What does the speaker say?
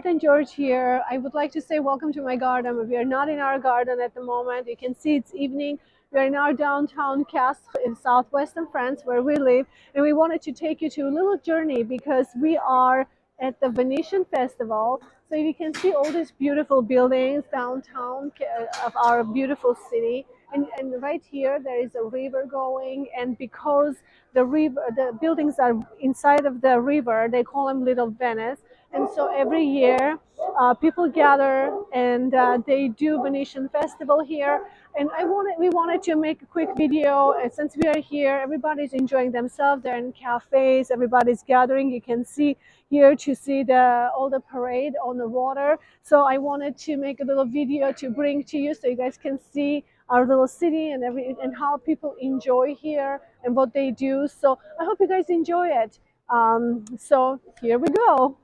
St. George here. I would like to say welcome to my garden, but we are not in our garden at the moment. You can see it's evening. We are in our downtown Castres in southwestern France where we live, and we wanted to take you to a little journey because we are at the Venetian Festival. So you can see all these beautiful buildings downtown of our beautiful city. And right here there is a river going, and because the buildings are inside of the river, they call them Little Venice. And so every year people gather and they do Venetian Festival here. And we wanted to make a quick video. And since we are here, everybody's enjoying themselves. They're in cafes, everybody's gathering. You can see here to see all the parade on the water. So I wanted to make a little video to bring to you so you guys can see our little city and how people enjoy here and what they do. So I hope you guys enjoy it. So here we go.